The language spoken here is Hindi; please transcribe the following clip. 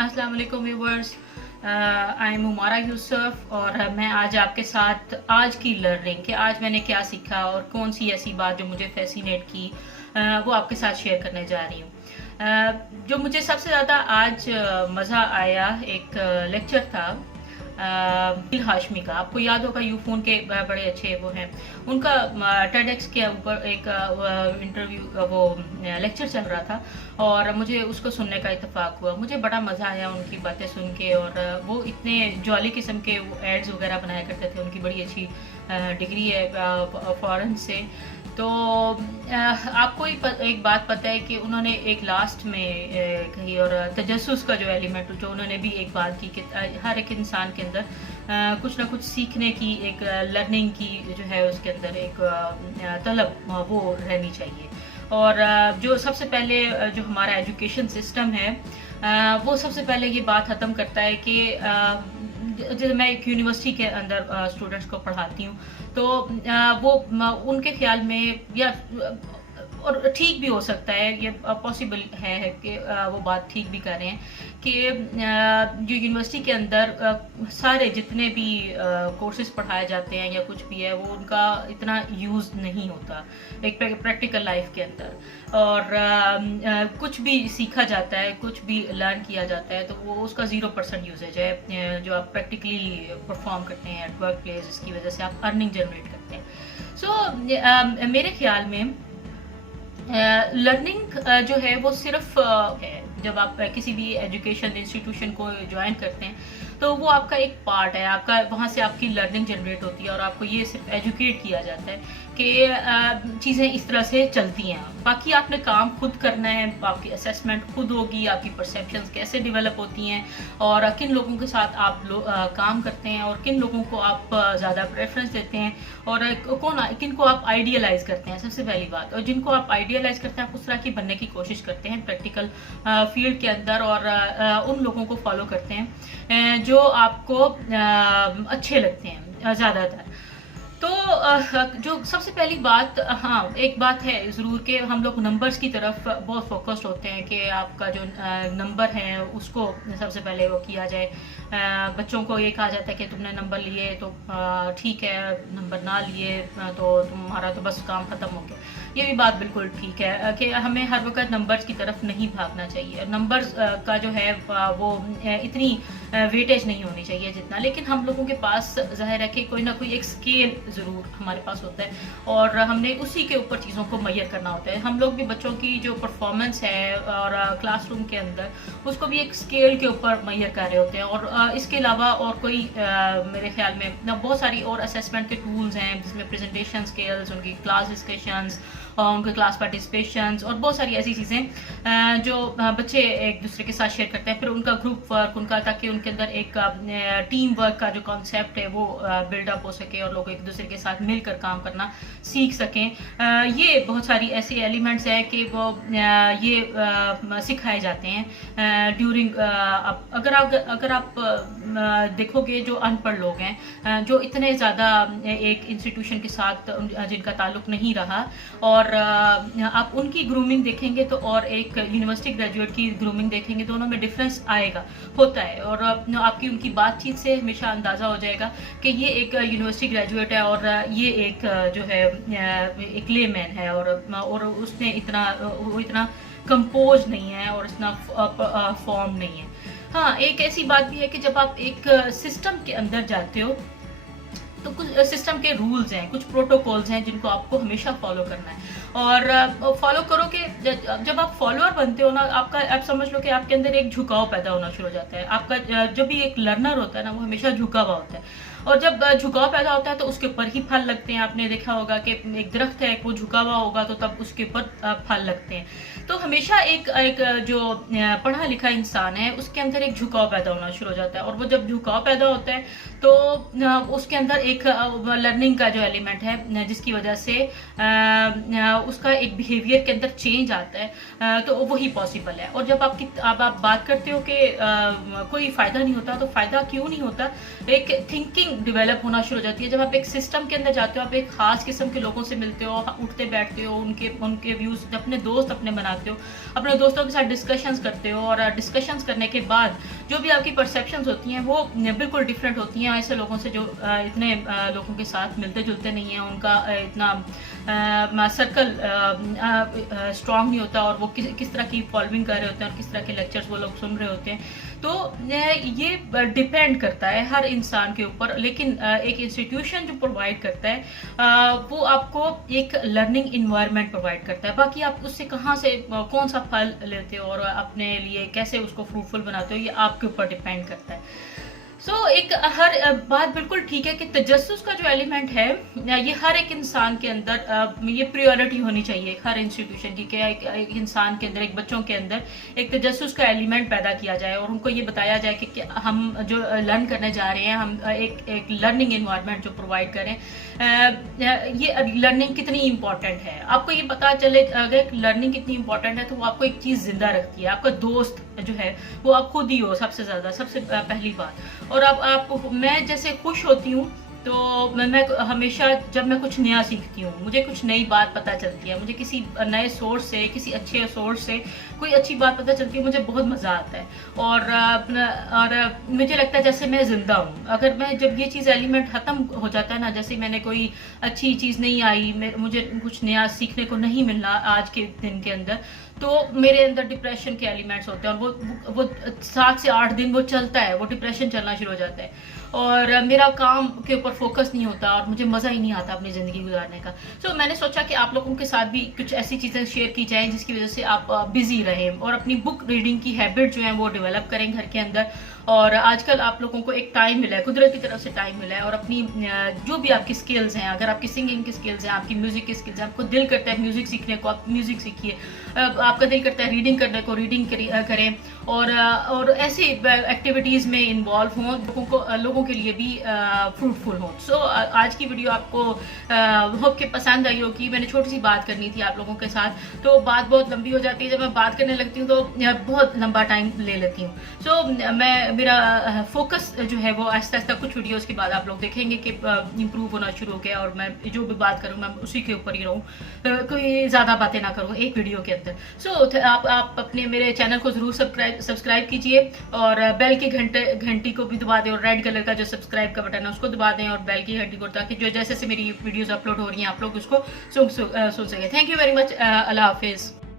अस्सलाम वालेकुम viewers. I am Umara Yusuf और मैं आज आपके साथ आज की लर्निंग कि आज मैंने क्या सीखा और कौन सी ऐसी बात जो मुझे फैसिनेट की वो आपके साथ शेयर करने जा रही हूँ। जो मुझे सबसे ज़्यादा आज मज़ा आया एक लेक्चर था हाशमी का। आपको याद होगा यूफोन के बड़े अच्छे वो हैं, उनका टेडेक्स के ऊपर एक इंटरव्यू वो लेक्चर चल रहा था और मुझे उसको सुनने का इत्तेफाक हुआ। मुझे बड़ा मज़ा आया उनकी बातें सुन के और वो इतने जॉली किस्म के वो एड्स वगैरह बनाया करते थे। उनकी बड़ी अच्छी डिग्री है फॉरेन से। तो आपको एक बात पता है कि उन्होंने एक लास्ट में कही और तजस्सुस का जो एलिमेंट जो उन्होंने भी एक बात की कि हर एक इंसान के अंदर कुछ ना कुछ सीखने की एक लर्निंग की जो है उसके अंदर एक तलब वो रहनी चाहिए। और जो सबसे पहले जो हमारा एजुकेशन सिस्टम है वो सबसे पहले ये बात ख़त्म करता है कि जैसे मैं एक यूनिवर्सिटी के अंदर स्टूडेंट्स को पढ़ाती हूँ तो वो उनके ख्याल में या और ठीक भी हो सकता है, ये पॉसिबल है कि वो बात ठीक भी कर रहे हैं कि जो यूनिवर्सिटी के अंदर सारे जितने भी कोर्सेज पढ़ाए जाते हैं या कुछ भी है वो उनका इतना यूज़ नहीं होता एक प्रैक्टिकल लाइफ के अंदर। और कुछ भी सीखा जाता है, कुछ भी लर्न किया जाता है तो वो उसका 0% यूजेज है जो आप प्रैक्टिकली परफॉर्म करते हैं एट वर्क प्लेस, जिसकी वजह से आप अर्निंग जनरेट करते हैं। सो मेरे ख्याल में लर्निंग जो है वो सिर्फ है जब आप किसी भी एजुकेशन इंस्टीट्यूशन को ज्वाइन करते हैं तो वो आपका एक पार्ट है, आपका वहाँ से आपकी लर्निंग जनरेट होती है और आपको ये सिर्फ एजुकेट किया जाता है कि चीज़ें इस तरह से चलती हैं। बाकी आपने काम खुद करना है, आपकी असेसमेंट खुद होगी, आपकी परसेप्शंस कैसे डेवलप होती हैं और किन लोगों के साथ आप काम करते हैं और किन लोगों को आप ज़्यादा प्रेफरेंस देते हैं और किन को आप आइडियलाइज करते हैं। सबसे पहली बात, और जिनको आप आइडियलाइज करते हैं आप उस तरह की बनने की कोशिश करते हैं प्रैक्टिकल फील्ड के अंदर और उन लोगों को फॉलो करते हैं जो आपको अच्छे लगते हैं ज़्यादातर। तो जो सबसे पहली बात, हाँ एक बात है ज़रूर कि हम लोग नंबर्स की तरफ बहुत फोकस्ड होते हैं कि आपका जो नंबर है उसको सबसे पहले वो किया जाए। बच्चों को ये कहा जाता है कि तुमने नंबर लिए तो ठीक है, नंबर ना लिए तो तुम्हारा तो बस काम ख़त्म हो गया। ये भी बात बिल्कुल ठीक है कि हमें हर वक्त नंबर्स की तरफ नहीं भागना चाहिए। नंबर्स का जो है वो इतनी वेटेज नहीं होनी चाहिए जितना, लेकिन हम लोगों के पास ज़ाहिर है कि कोई ना कोई एक स्केल ज़रूर हमारे पास होता है और हमने उसी के ऊपर चीज़ों को मैयर करना होता है। हम लोग भी बच्चों की जो परफॉर्मेंस है और क्लासरूम के अंदर उसको भी एक स्केल के ऊपर मैयर कर रहे होते हैं। और इसके अलावा और कोई मेरे ख्याल में ना बहुत सारी और असेसमेंट के टूल्स हैं जिसमें प्रेजेंटेशन स्किल्स, उनकी क्लास डिस्कशंस, उनके क्लास पार्टिसिपेशंस और बहुत सारी ऐसी चीज़ें जो बच्चे एक दूसरे के साथ शेयर करते हैं। फिर उनका ग्रुप वर्क उनका, ताकि उनके अंदर एक टीम वर्क का जो कॉन्सेप्ट है वो बिल्डअप हो सके और लोग एक दूसरे के साथ मिलकर काम करना सीख सकें। ये बहुत सारी ऐसी एलिमेंट्स हैं कि वो ये सिखाए जाते हैं ड्यूरिंग। अगर आप देखोगे जो अनपढ़ लोग हैं जो इतने ज़्यादा एक इंस्टीट्यूशन के साथ जिनका ताल्लुक नहीं रहा और आप उनकी ग्रूमिंग देखेंगे तो और एक यूनिवर्सिटी ग्रेजुएट की ग्रूमिंग देखेंगे, दोनों में डिफरेंस आएगा, होता है। और आपकी उनकी बातचीत से हमेशा अंदाज़ा हो जाएगा कि ये एक यूनिवर्सिटी ग्रेजुएट है और ये एक जो है एक लेमैन है और उसने इतना कंपोज नहीं है और इतना फॉर्म नहीं है। हाँ, एक ऐसी बात भी है कि जब आप एक सिस्टम के अंदर जाते हो तो कुछ सिस्टम के रूल्स हैं, कुछ प्रोटोकॉल्स हैं जिनको आपको हमेशा फॉलो करना है और फॉलो करो कि जब आप फॉलोअर बनते हो ना, आप समझ लो कि आपके अंदर एक झुकाव पैदा होना शुरू हो जाता है। आपका जब भी एक लर्नर होता है ना वो हमेशा झुका हुआ होता है और जब झुकाव पैदा होता है तो उसके ऊपर ही फल लगते हैं। आपने देखा होगा कि एक दरख्त है वो झुका हुआ होगा तो तब उसके ऊपर फल लगते हैं। तो हमेशा एक जो पढ़ा लिखा इंसान है उसके अंदर एक झुकाव पैदा होना शुरू हो जाता है और वो जब झुकाव पैदा होता है तो उसके अंदर एक लर्निंग का जो एलिमेंट है जिसकी वजह से उसका एक बिहेवियर के अंदर चेंज आता है तो वही पॉसिबल है। और जब आप बात करते हो कि कोई फ़ायदा नहीं होता, तो फ़ायदा क्यों नहीं होता? एक थिंकिंग लर्निंग डेवलप होना शुरू हो जाती है। जब आप एक सिस्टम के अंदर जाते हो, आप एक खास किस्म के लोगों से मिलते हो, उठते बैठते हो, उनके उनके व्यूज अपने दोस्त अपने बनाते हो, अपने दोस्तों के साथ डिस्कशंस करते हो, और डिस्कशंस करने के बाद जो भी आपकी परसेप्शंस होती हैं वो बिल्कुल डिफरेंट होती हैं ऐसे लोगों से जो इतने लोगों के साथ मिलते जुलते नहीं हैं, उनका इतना सर्कल स्ट्रांग नहीं होता, और वो किस तरह की फॉलोइंग कर रहे होते हैं और किस तरह के लेक्चर्स वो लोग सुन रहे होते हैं। तो ये डिपेंड करता है हर इंसान के ऊपर, लेकिन एक इंस्टीट्यूशन जो प्रोवाइड करता है वो आपको एक लर्निंग इन्वायरमेंट प्रोवाइड करता है। बाकी आप उससे कहाँ से कौन सा फल लेते हो और अपने लिए कैसे उसको फ्रूटफुल बनाते हो, ये आपके ऊपर डिपेंड करता है। एक हर बात बिल्कुल ठीक है कि तजस्सुस का जो एलिमेंट है ये हर एक इंसान के अंदर ये प्रायोरिटी होनी चाहिए हर इंस्टीट्यूशन की, कि एक इंसान के अंदर, एक बच्चों के अंदर एक तजस्सुस का एलिमेंट पैदा किया जाए और उनको ये बताया जाए कि हम जो लर्न करने जा रहे हैं, हम एक लर्निंग इन्वायरमेंट जो प्रोवाइड करें, ये लर्निंग कितनी इंपॉर्टेंट है। आपको ये पता चले अगर लर्निंग कितनी इंपॉर्टेंट है तो वो आपको एक चीज़ जिंदा रखती है, आपका दोस्त जो है वो आप खुद ही हो सबसे ज़्यादा, सबसे पहली बात। और अब आप मैं जैसे खुश होती हूँ तो मैं हमेशा जब मैं कुछ नया सीखती हूँ, मुझे कुछ नई बात पता चलती है, मुझे किसी नए सोर्स से, किसी अच्छे सोर्स से कोई अच्छी बात पता चलती है, मुझे बहुत मज़ा आता है। और मुझे लगता है जैसे मैं ज़िंदा हूँ। अगर मैं जब ये चीज़ एलिमेंट ख़त्म हो जाता है ना, जैसे मैंने कोई अच्छी चीज़ नहीं आई, मुझे कुछ नया सीखने को नहीं मिला आज के दिन के अंदर, तो मेरे अंदर डिप्रेशन के एलिमेंट्स होते हैं, और वो 7 से 8 दिन वो चलता है, वो डिप्रेशन चलना शुरू हो जाता है, और मेरा काम के ऊपर फोकस नहीं होता और मुझे मज़ा ही नहीं आता अपनी ज़िंदगी गुजारने का। मैंने सोचा कि आप लोगों के साथ भी कुछ ऐसी चीज़ें शेयर की जाएं जिसकी वजह से आप बिजी रहें और अपनी बुक रीडिंग की हैबिट जो है वो डेवलप करें घर के अंदर। और आजकल आप लोगों को एक टाइम मिला है, कुदरत की तरफ से टाइम मिला है, और अपनी जो भी आपकी स्किल्स हैं, अगर आपकी सिंगिंग की स्किल्स हैं, आपकी म्यूजिक की स्किल्स हैं, आपको दिल करता है म्यूजिक सीखने को, आप म्यूजिक सीखिए। आपका दिल करता है रीडिंग करने को, रीडिंग करें, और ऐसी एक्टिविटीज़ में इन्वॉल्व हों, लोगों के लिए भी फ्रूटफुल हों। आज की वीडियो आपको होप के पसंद आई होगी। मैंने छोटी सी बात करनी थी आप लोगों के साथ, तो बात बहुत लंबी हो जाती है, जब मैं बात करने लगती हूँ तो बहुत लंबा टाइम ले लेती हूँ। मेरा फोकस जो है वो आहिस्ता आहिस्ता कुछ वीडियोस के बाद आप लोग देखेंगे कि इम्प्रूव होना शुरू हो गया, और मैं जो भी बात करूँ मैं उसी के ऊपर ही रहूँ, कोई ज़्यादा बातें ना करूँ एक वीडियो के अंदर। आप अपने मेरे चैनल को ज़रूर सब्सक्राइब कीजिए, और बेल की घंटी को भी दबा दें, और रेड कलर का जो सब्सक्राइब का बटन है उसको दबा दें, और बेल की घंटी को, ताकि जो जैसे मेरी वीडियोस अपलोड हो रही हैं आप लोग उसको सुन सके। Thank you very much. अल्लाह हाफिज़।